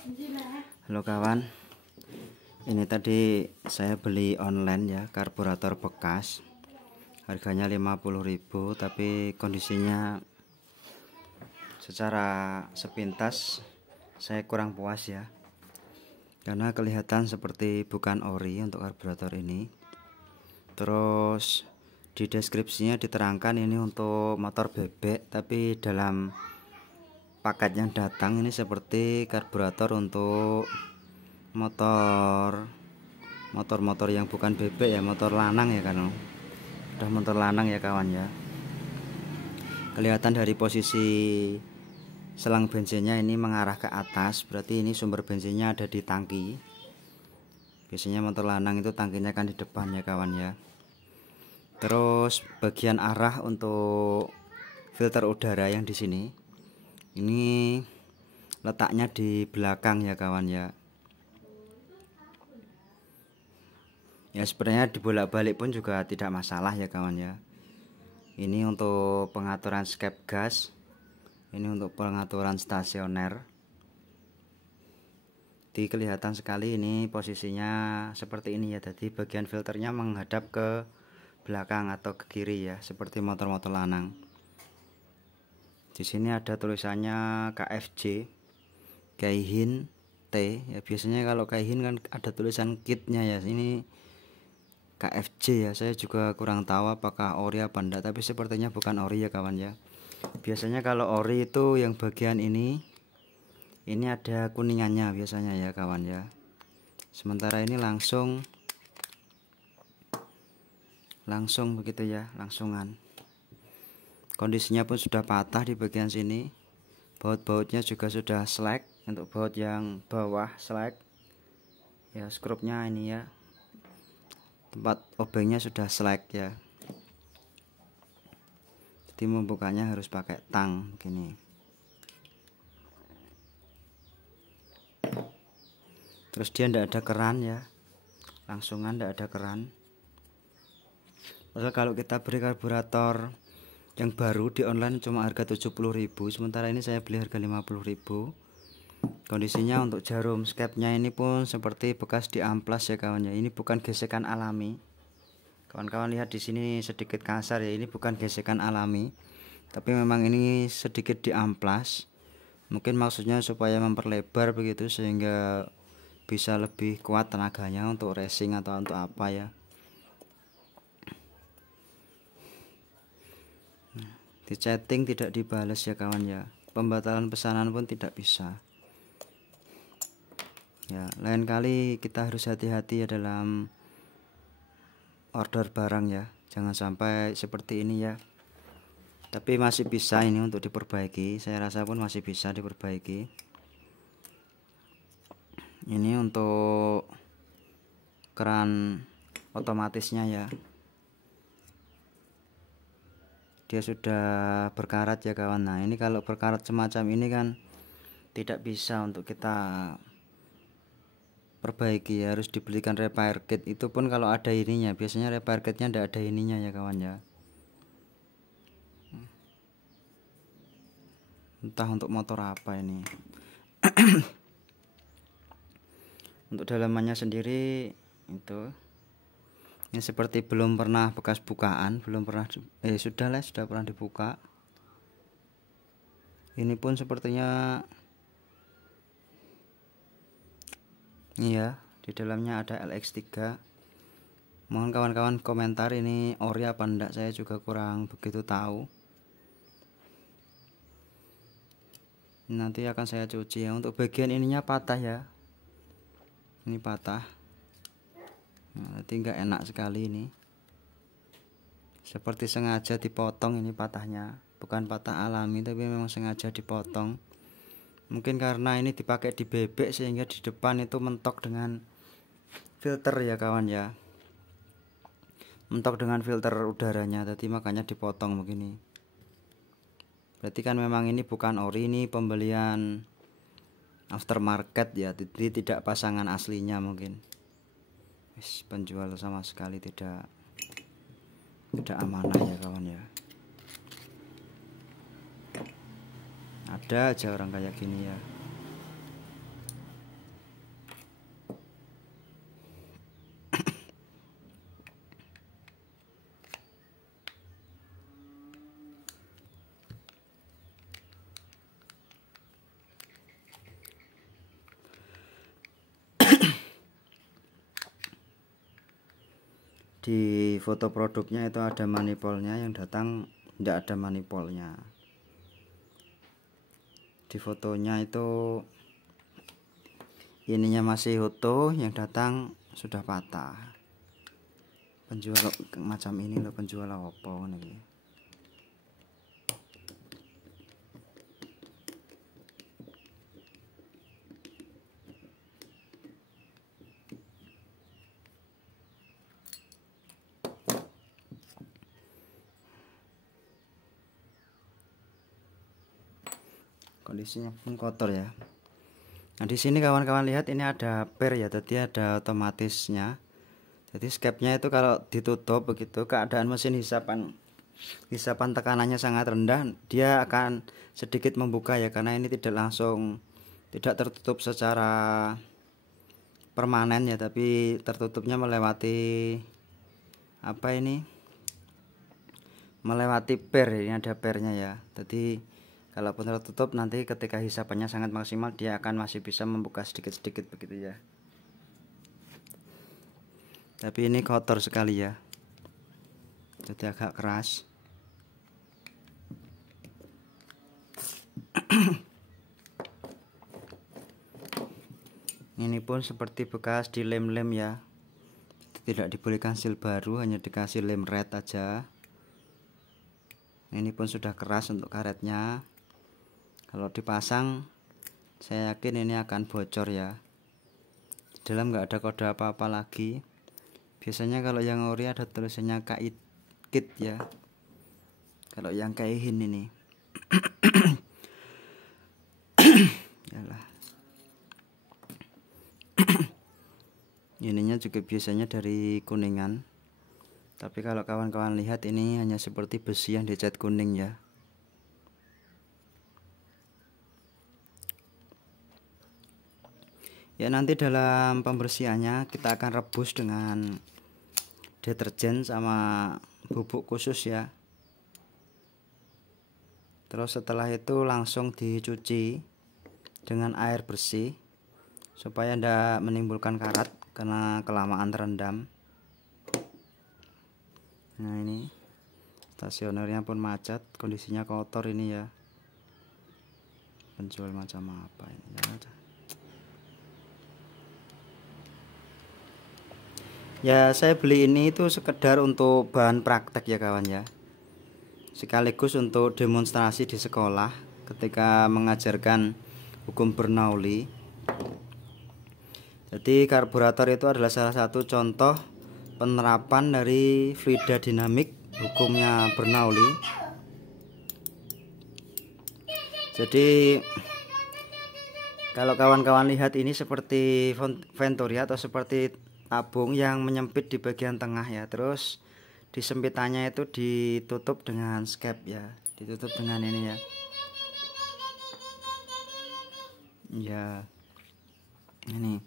Halo kawan, ini tadi saya beli online ya, karburator bekas. Harganya 50.000, tapi kondisinya secara sepintas saya kurang puas ya, karena kelihatan seperti bukan ori untuk karburator ini. Terus di deskripsinya diterangkan ini untuk motor bebek, tapi dalam paket yang datang ini seperti karburator untuk motor yang bukan bebek ya, motor lanang ya, kan udah motor lanang ya kawan ya. Kelihatan dari posisi selang bensinnya ini mengarah ke atas, berarti ini sumber bensinnya ada di tangki. Biasanya motor lanang itu tangkinya kan di depan ya kawan ya. Terus bagian arah untuk filter udara yang di sini ini letaknya di belakang ya kawan ya. Ya sebenarnya dibolak-balik pun juga tidak masalah ya kawan ya. Ini untuk pengaturan skep gas, ini untuk pengaturan stasioner. Jadi kelihatan sekali ini posisinya seperti ini ya. Jadi bagian filternya menghadap ke belakang atau ke kiri ya, seperti motor-motor lanang. Di sini ada tulisannya KFJ, Kaihin T ya. Biasanya kalau Kaihin kan ada tulisan kitnya ya, ini KFJ ya. Saya juga kurang tahu apakah ori apa enggak, tapi sepertinya bukan ori ya kawan ya. Biasanya kalau ori itu yang bagian ini ada kuningannya biasanya ya kawan ya. Sementara ini langsung begitu ya, langsungan. Kondisinya pun sudah patah di bagian sini. Baut-bautnya juga sudah slack. Untuk baut yang bawah slack ya, skrupnya ini ya, tempat obengnya sudah slack ya. Jadi membukanya harus pakai tang begini. Terus dia tidak ada keran ya, langsungan, tidak ada keran. Padahal kalau kita beli karburator yang baru di online cuma harga 70.000, sementara ini saya beli harga 50.000. Kondisinya untuk jarum skepnya ini pun seperti bekas diamplas ya kawan ya. Ini bukan gesekan alami. Kawan-kawan lihat di sini sedikit kasar ya, ini bukan gesekan alami, tapi memang ini sedikit diamplas. Mungkin maksudnya supaya memperlebar begitu, sehingga bisa lebih kuat tenaganya untuk racing atau untuk apa ya. Di chatting tidak dibalas ya kawan ya, pembatalan pesanan pun tidak bisa ya. Lain kali kita harus hati-hati ya dalam order barang ya, jangan sampai seperti ini ya. Tapi masih bisa ini untuk diperbaiki, saya rasa pun masih bisa diperbaiki. Ini untuk keran otomatisnya ya, dia sudah berkarat ya kawan. Nah ini kalau berkarat semacam ini kan tidak bisa untuk kita perbaiki ya, harus dibelikan repair kit. Itu pun kalau ada ininya, biasanya repair kitnya tidak ada ininya ya kawan ya. Entah untuk motor apa ini. Untuk dalamannya sendiri itu ini seperti belum pernah bekas bukaan, belum pernah sudah pernah dibuka. Ini pun sepertinya iya, di dalamnya ada LX3. Mohon kawan-kawan komentar ini ori apa enggak, saya juga kurang begitu tahu. Nanti akan saya cuci ya. Untuk bagian ininya patah ya, ini patah. Nah, nanti nggak enak sekali ini, seperti sengaja dipotong ini patahnya, bukan patah alami tapi memang sengaja dipotong. Mungkin karena ini dipakai di bebek sehingga di depan itu mentok dengan filter ya kawan ya, mentok dengan filter udaranya, tadi makanya dipotong begini. Berarti kan memang ini bukan ori, ini pembelian aftermarket ya, jadi tidak pasangan aslinya mungkin. Penjual sama sekali tidak amanah ya kawan ya. Ada aja orang kayak gini ya. di foto produknya itu ada manifolnya, yang datang tidak ada manifolnya. Di fotonya itu ininya masih utuh, yang datang sudah patah. Penjual macam ini loh, penjual opo nih. Kondisinya pun kotor ya. Nah di sini kawan-kawan lihat ini ada per ya, tadi ada otomatisnya. Jadi skepnya itu kalau ditutup begitu, keadaan mesin hisapan tekanannya sangat rendah, dia akan sedikit membuka ya, karena ini tidak tertutup secara permanen ya, tapi tertutupnya melewati apa ini, melewati per. Ini ada pernya ya. Jadi kalaupun tertutup, nanti ketika hisapannya sangat maksimal, dia akan masih bisa membuka sedikit-sedikit begitu ya. Tapi ini kotor sekali ya, jadi agak keras. Ini pun seperti bekas dilem-lem ya, tidak dibolehkan seal baru, hanya dikasih lem red aja. Ini pun sudah keras untuk karetnya. Kalau dipasang, saya yakin ini akan bocor ya. Di dalam nggak ada kode apa-apa lagi. Biasanya kalau yang ori ada tulisannya kit ya. Kalau yang kaihin ini yalah. Ininya juga biasanya dari Kuningan. Tapi kalau kawan-kawan lihat, ini hanya seperti besi yang dicat kuning ya. Ya nanti dalam pembersihannya kita akan rebus dengan deterjen sama bubuk khusus ya. Terus setelah itu langsung dicuci dengan air bersih supaya tidak menimbulkan karat karena kelamaan terendam. Nah ini stasionernya pun macet, kondisinya kotor ini ya. Penjual macam apa ini ya. Saya beli ini itu sekedar untuk bahan praktek ya kawan ya, sekaligus untuk demonstrasi di sekolah ketika mengajarkan hukum Bernoulli. Jadi karburator itu adalah salah satu contoh penerapan dari fluida dinamik hukumnya Bernoulli. Jadi kalau kawan-kawan lihat, ini seperti venturi atau seperti tabung yang menyempit di bagian tengah ya. Terus disempitannya itu ditutup dengan skep ya, ditutup dengan ini ya. Ya ini.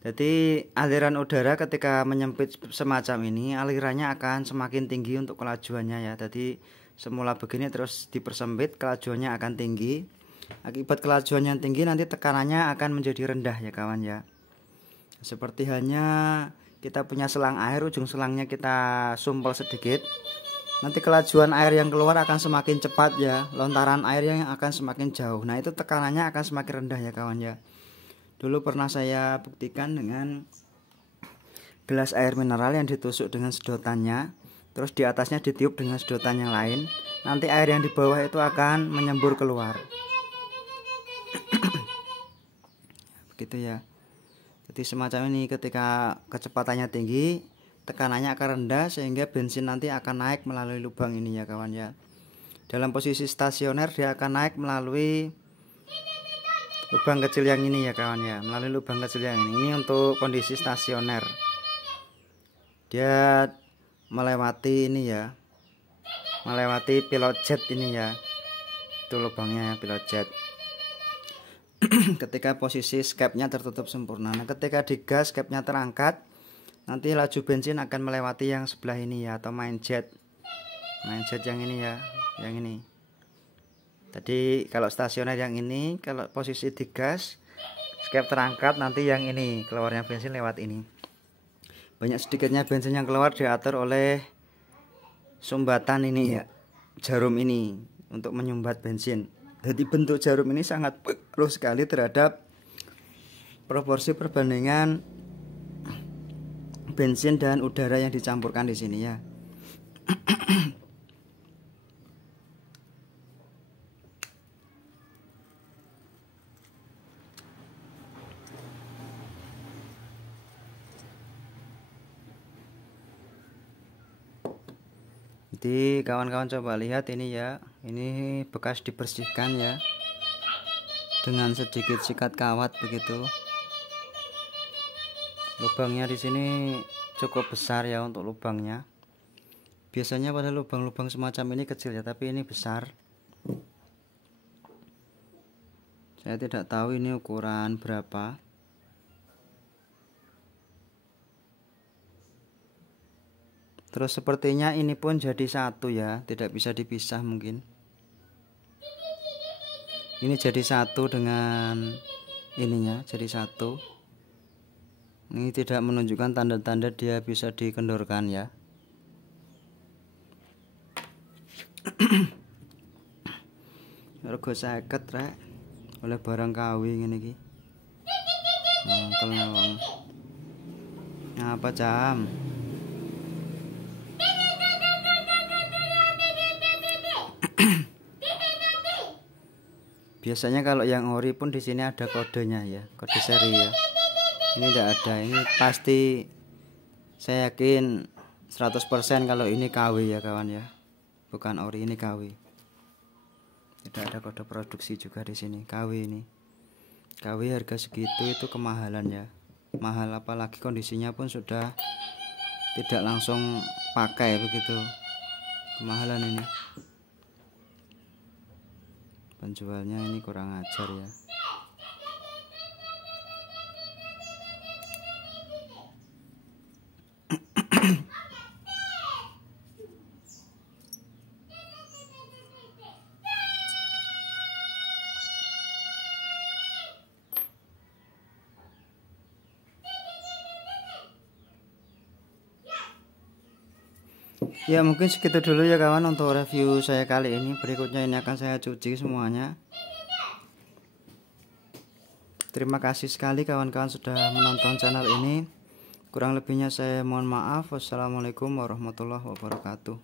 Jadi aliran udara ketika menyempit semacam ini, alirannya akan semakin tinggi untuk kelajuannya ya. Jadi semula begini terus dipersempit, kelajuannya akan tinggi. Akibat kelajuan yang tinggi, nanti tekanannya akan menjadi rendah ya kawan ya. Seperti hanya kita punya selang air, ujung selangnya kita sumpel sedikit, nanti kelajuan air yang keluar akan semakin cepat ya, lontaran air yang akan semakin jauh. Nah itu tekanannya akan semakin rendah ya kawan ya. Dulu pernah saya buktikan dengan gelas air mineral yang ditusuk dengan sedotannya, terus di atasnya ditiup dengan sedotan yang lain, nanti air yang di bawah itu akan menyembur keluar. Begitu ya. Jadi semacam ini, ketika kecepatannya tinggi, tekanannya akan rendah, sehingga bensin nanti akan naik melalui lubang ini ya kawan ya. Dalam posisi stasioner dia akan naik melalui lubang kecil yang ini ya kawan ya, melalui lubang kecil yang ini. Ini untuk kondisi stasioner. Dia melewati ini ya, melewati pilot jet ini ya. Itu lubangnya ya, pilot jet. Ketika posisi skepnya tertutup sempurna. Nah ketika digas skepnya terangkat, nanti laju bensin akan melewati yang sebelah ini ya, atau main jet yang ini ya, yang ini. Jadi kalau stasioner yang ini, kalau posisi digas skep terangkat, nanti yang ini keluarnya bensin lewat ini. banyak sedikitnya bensin yang keluar diatur oleh sumbatan ini ya, jarum ini untuk menyumbat bensin. Jadi bentuk jarum ini sangat berpengaruh sekali terhadap proporsi perbandingan bensin dan udara yang dicampurkan di sini ya. Jadi kawan-kawan coba lihat ini ya, ini bekas dibersihkan ya dengan sedikit sikat kawat begitu. Lubangnya di sini cukup besar ya untuk lubangnya. Biasanya pada lubang-lubang semacam ini kecil ya, tapi ini besar. Saya tidak tahu ini ukuran berapa. Terus sepertinya ini pun jadi satu ya, tidak bisa dipisah mungkin. Ini jadi satu dengan ininya, jadi satu. Ini tidak menunjukkan tanda-tanda dia bisa dikendorkan ya. Rego 50 rek, oleh barang KW ngene iki. Mangkel wong. Apa jam? Biasanya kalau yang ori pun di sini ada kodenya ya, kode seri ya. Ini tidak ada, ini pasti saya yakin 100% kalau ini KW ya kawan ya. Bukan ori, ini KW. Tidak ada kode produksi juga di sini, KW ini. KW harga segitu itu kemahalan ya. Mahal, apalagi kondisinya pun sudah tidak langsung pakai begitu. Kemahalan ini. Penjualnya ini kurang ajar ya. Ya mungkin segitu dulu ya kawan untuk review saya kali ini. Berikutnya ini akan saya cuci semuanya. Terima kasih sekali kawan-kawan sudah menonton channel ini. Kurang lebihnya saya mohon maaf. Wassalamualaikum warahmatullahi wabarakatuh.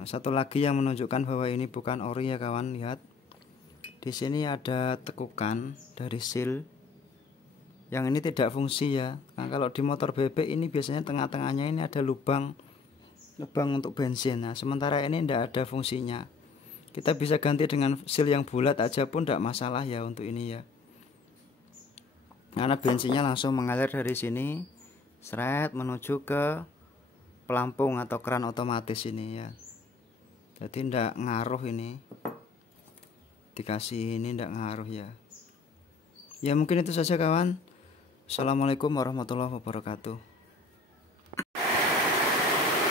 Nah, satu lagi yang menunjukkan bahwa ini bukan ori ya kawan, lihat. Di sini ada tekukan dari seal. Yang ini tidak fungsi ya. Nah, kalau di motor bebek ini biasanya tengah-tengahnya ini ada lubang untuk bensin. Nah, sementara ini tidak ada fungsinya. Kita bisa ganti dengan seal yang bulat aja pun tidak masalah ya untuk ini ya. Karena bensinnya langsung mengalir dari sini, seret menuju ke pelampung atau keran otomatis ini ya. Jadi tidak ngaruh ini. Dikasih ini tidak ngaruh ya. Ya mungkin itu saja kawan. Assalamualaikum warahmatullahi wabarakatuh.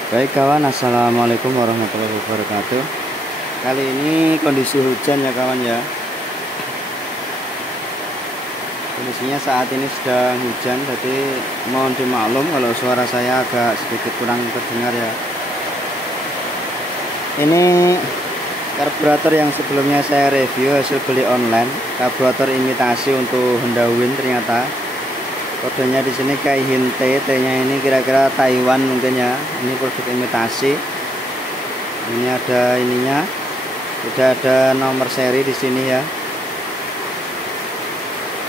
Baik kawan, assalamualaikum warahmatullahi wabarakatuh. Kali ini kondisi hujan ya kawan ya. Kondisinya saat ini sedang hujan, jadi mohon dimaklum kalau suara saya agak sedikit kurang terdengar ya. Ini karburator yang sebelumnya saya review hasil beli online, karburator imitasi untuk Honda Win ternyata. Kodenya di sini Kaihin T, T-nya ini kira-kira Taiwan mungkin ya. Ini produk imitasi. Ini ada ininya. Tidak ada nomor seri di sini ya.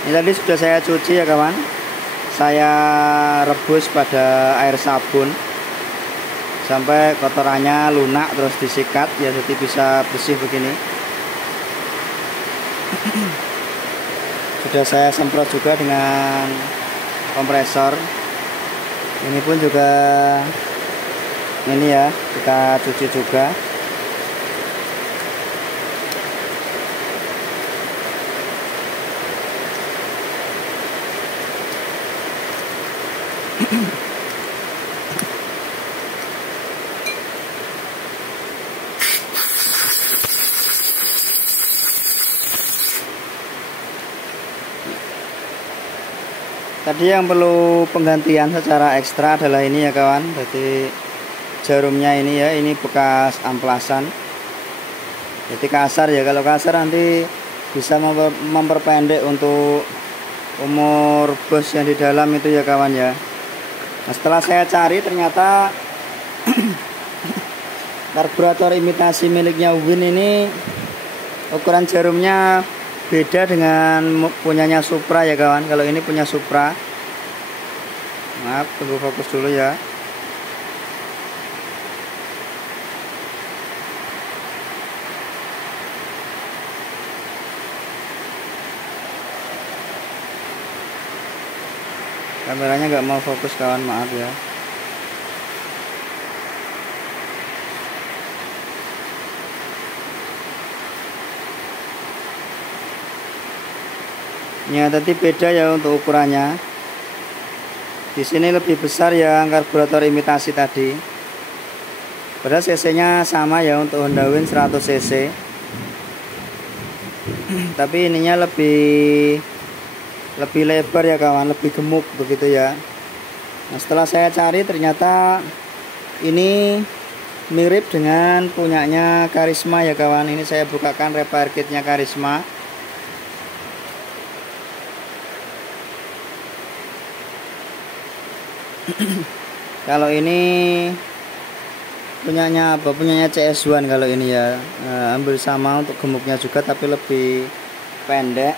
Ini tadi sudah saya cuci ya kawan. Saya rebus pada air sabun sampai kotorannya lunak, terus disikat ya, jadi bisa bersih begini. Sudah saya semprot juga dengan kompresor. Ini pun juga ini ya, kita cuci juga. Tadi yang perlu penggantian secara ekstra adalah ini ya kawan. Jadi jarumnya ini ya, ini bekas amplasan. Jadi kasar ya, kalau kasar nanti bisa memperpendek untuk umur bus yang di dalam itu ya kawan ya. Nah, setelah saya cari ternyata karburator imitasi miliknya Win ini ukuran jarumnya beda dengan punyanya Supra ya kawan. Kalau ini punya Supra. Maaf, tunggu fokus dulu ya. Kameranya nggak mau fokus kawan, maaf ya. Ya, tadi beda ya untuk ukurannya. Di sini lebih besar ya karburator imitasi tadi. Padahal cc-nya sama ya untuk Honda Win 100 cc. Tapi ininya lebih lebar ya kawan, lebih gemuk begitu ya. Nah, setelah saya cari ternyata ini mirip dengan punyanya Karisma ya kawan. Ini saya bukakan repair kitnya Karisma. Kalau ini punyanya apa? Punyanya CS1 kalau ini ya. Hampir sama untuk gemuknya juga tapi lebih pendek.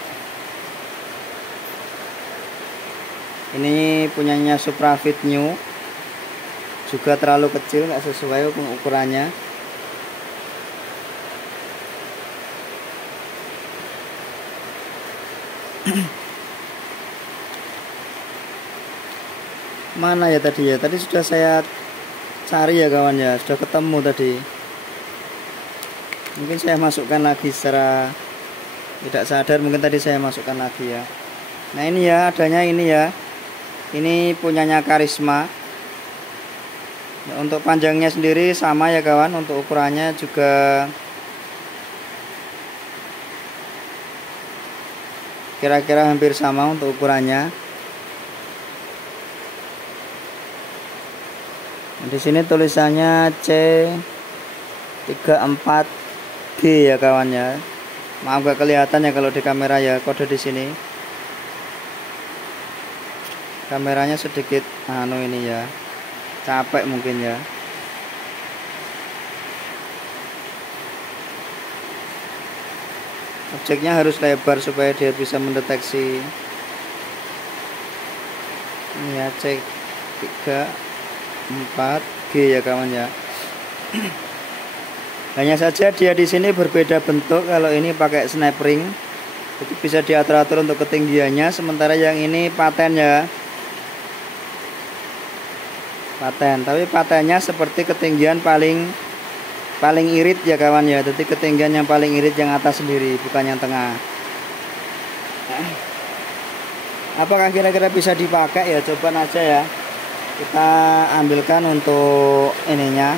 Ini punyanya Suprafit New, juga terlalu kecil, nggak sesuai ukurannya. Mana ya tadi ya? Tadi sudah saya cari ya kawan ya, sudah ketemu tadi. Mungkin saya masukkan lagi secara tidak sadar, mungkin tadi saya masukkan lagi ya. Nah ini ya, adanya ini ya. Ini punyanya Karisma. Untuk panjangnya sendiri sama ya kawan. Untuk ukurannya juga kira-kira hampir sama untuk ukurannya. Di sini tulisannya C34G ya kawan ya. Maaf gak kelihatan ya kalau di kamera ya kode di sini. Kameranya sedikit ini ya, capek mungkin ya. Objeknya harus lebar supaya dia bisa mendeteksi. Ini ya C34G ya kawan ya. Hanya saja dia di sini berbeda bentuk. Kalau ini pakai snap ring, jadi bisa diatur-atur untuk ketinggiannya. Sementara yang ini paten ya. Paten, tapi patennya seperti ketinggian paling irit ya kawan ya. Jadi ketinggian yang paling irit yang atas sendiri, bukan yang tengah. Apakah kira-kira bisa dipakai ya? Coba aja ya. Kita ambilkan untuk ininya.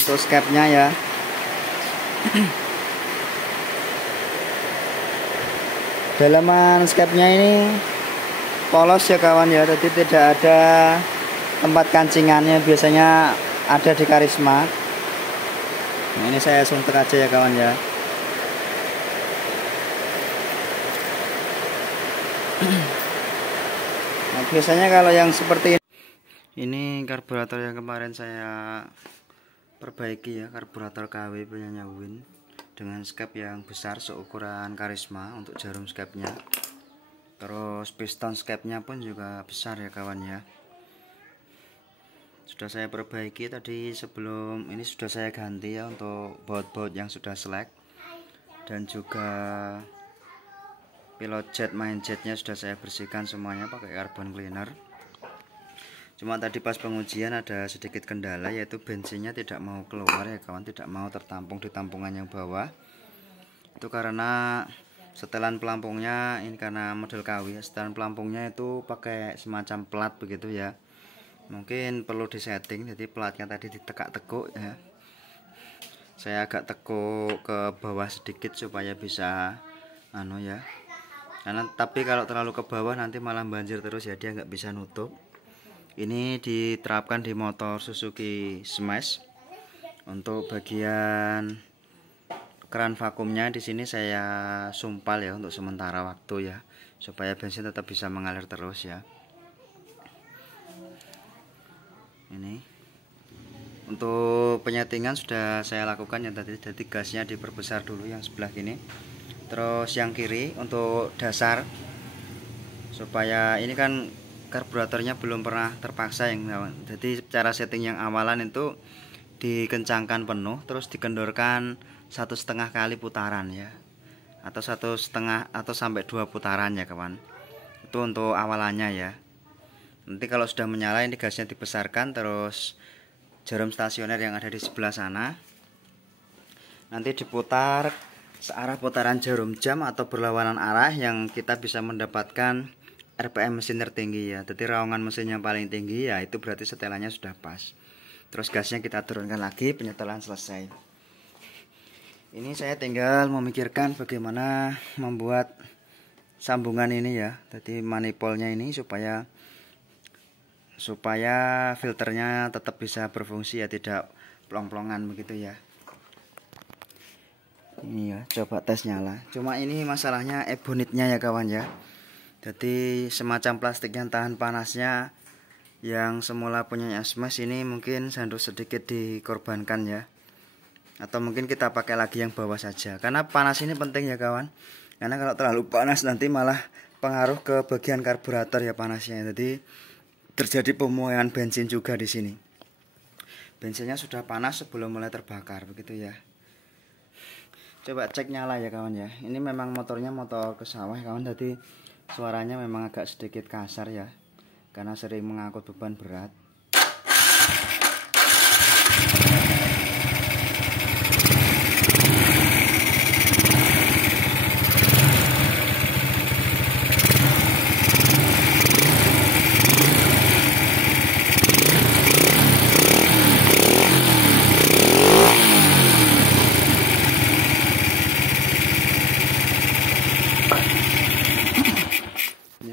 Untuk skepnya ya. Dalaman skepnya ini polos ya kawan ya, jadi tidak ada tempat kancingannya, biasanya ada di Karisma. Nah, ini saya suntik aja ya kawan ya. Nah, biasanya kalau yang seperti ini karburator yang kemarin saya perbaiki ya, karburator KW punyanya Win dengan skep yang besar seukuran Karisma untuk jarum skepnya. Terus piston skepnya pun juga besar ya kawan ya. Sudah saya perbaiki tadi, sebelum ini sudah saya ganti ya untuk baut-baut yang sudah selek, dan juga pilot jet main jetnya sudah saya bersihkan semuanya pakai carbon cleaner. Cuma tadi pas pengujian ada sedikit kendala, yaitu bensinnya tidak mau keluar ya kawan, tidak mau tertampung di tampungan yang bawah. Itu karena setelan pelampungnya, ini karena model KW, setelan pelampungnya itu pakai semacam plat begitu ya. Mungkin perlu disetting, jadi platnya tadi ditekak-tekuk ya. Saya agak tekuk ke bawah sedikit supaya bisa anu ya, karena tapi kalau terlalu ke bawah nanti malah banjir terus ya, dia nggak bisa nutup. Ini diterapkan di motor Suzuki Smash. Untuk bagian keran vakumnya di sini saya sumpal ya untuk sementara waktu ya, supaya bensin tetap bisa mengalir terus ya. Ini untuk penyetingan sudah saya lakukan ya tadi, jadi gasnya diperbesar dulu yang sebelah ini. Terus yang kiri untuk dasar, supaya ini kan karburatornya belum pernah terpaksa yang kawan. Jadi cara setting yang awalan itu dikencangkan penuh, terus dikendorkan 1,5 kali putaran ya, atau 1,5 atau sampai 2 putaran ya kawan. Itu untuk awalannya ya. Nanti kalau sudah menyala ini gasnya dibesarkan, terus jarum stasioner yang ada di sebelah sana nanti diputar searah putaran jarum jam atau berlawanan arah, yang kita bisa mendapatkan RPM mesin tertinggi ya. Jadi raungan mesin yang paling tinggi ya, itu berarti setelannya sudah pas. Terus gasnya kita turunkan lagi, penyetelan selesai. Ini saya tinggal memikirkan bagaimana membuat sambungan ini ya, jadi manifoldnya ini supaya filternya tetap bisa berfungsi ya, tidak plong-plongan begitu ya. Ini ya, coba tes nyala. Cuma ini masalahnya ebonitnya ya kawan ya. Jadi semacam plastik yang tahan panasnya yang semula punya Smash ini mungkin harus sedikit dikorbankan ya. Atau mungkin kita pakai lagi yang bawah saja. Karena panas ini penting ya kawan. Karena kalau terlalu panas nanti malah pengaruh ke bagian karburator ya panasnya. Jadi terjadi pemuaian bensin juga di sini. Bensinnya sudah panas sebelum mulai terbakar begitu ya. Coba cek nyala ya kawan ya. Ini memang motornya motor ke sawah ya kawan. Jadi suaranya memang agak sedikit kasar ya, karena sering mengangkut beban berat.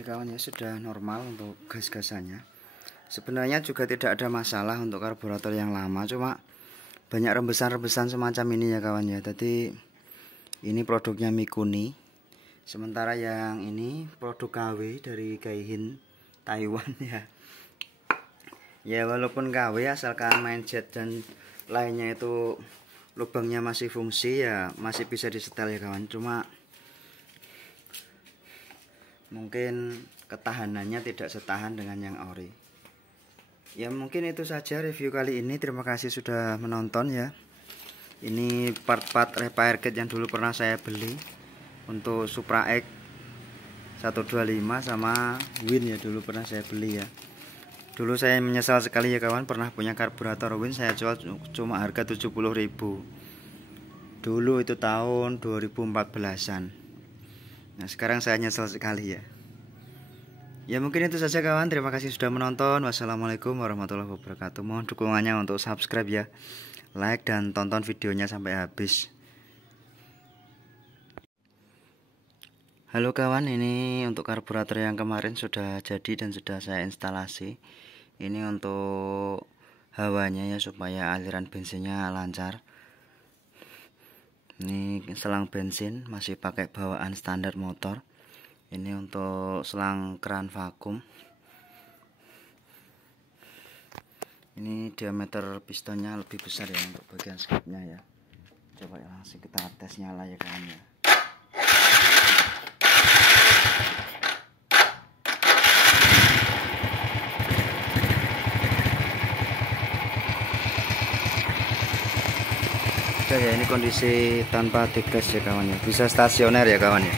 Kawan ya, sudah normal untuk gas-gasannya. Sebenarnya juga tidak ada masalah untuk karburator yang lama, cuma banyak rembesan-rembesan semacam ini ya kawan ya. Jadi ini produknya Mikuni, sementara yang ini produk KW dari Kaihin Taiwan ya. Ya walaupun KW asalkan main jet dan lainnya itu lubangnya masih fungsi ya, masih bisa disetel ya kawan. Cuma mungkin ketahanannya tidak setahan dengan yang ori. Ya mungkin itu saja review kali ini. Terima kasih sudah menonton ya. Ini part-part repair kit yang dulu pernah saya beli untuk Supra X 125 sama Win ya, dulu pernah saya beli ya. Dulu saya menyesal sekali ya kawan, pernah punya karburator Win saya jual cuma harga 70.000. Dulu itu tahun 2014-an. Nah sekarang saya nyesel sekali ya. Ya mungkin itu saja kawan. Terima kasih sudah menonton. Wassalamualaikum warahmatullahi wabarakatuh. Mohon dukungannya untuk subscribe ya, like dan tonton videonya sampai habis. Halo kawan, ini untuk karburator yang kemarin sudah jadi dan sudah saya instalasi. Ini untuk hawanya ya, supaya aliran bensinnya lancar. Ini selang bensin masih pakai bawaan standar motor. Ini untuk selang keran vakum. Ini diameter pistonnya lebih besar ya untuk bagian skipnya ya. Coba ya, langsung kita tes nyala ya kawan ya. Ya ini kondisi tanpa digas ya kawan ya, bisa stasioner ya kawan ya.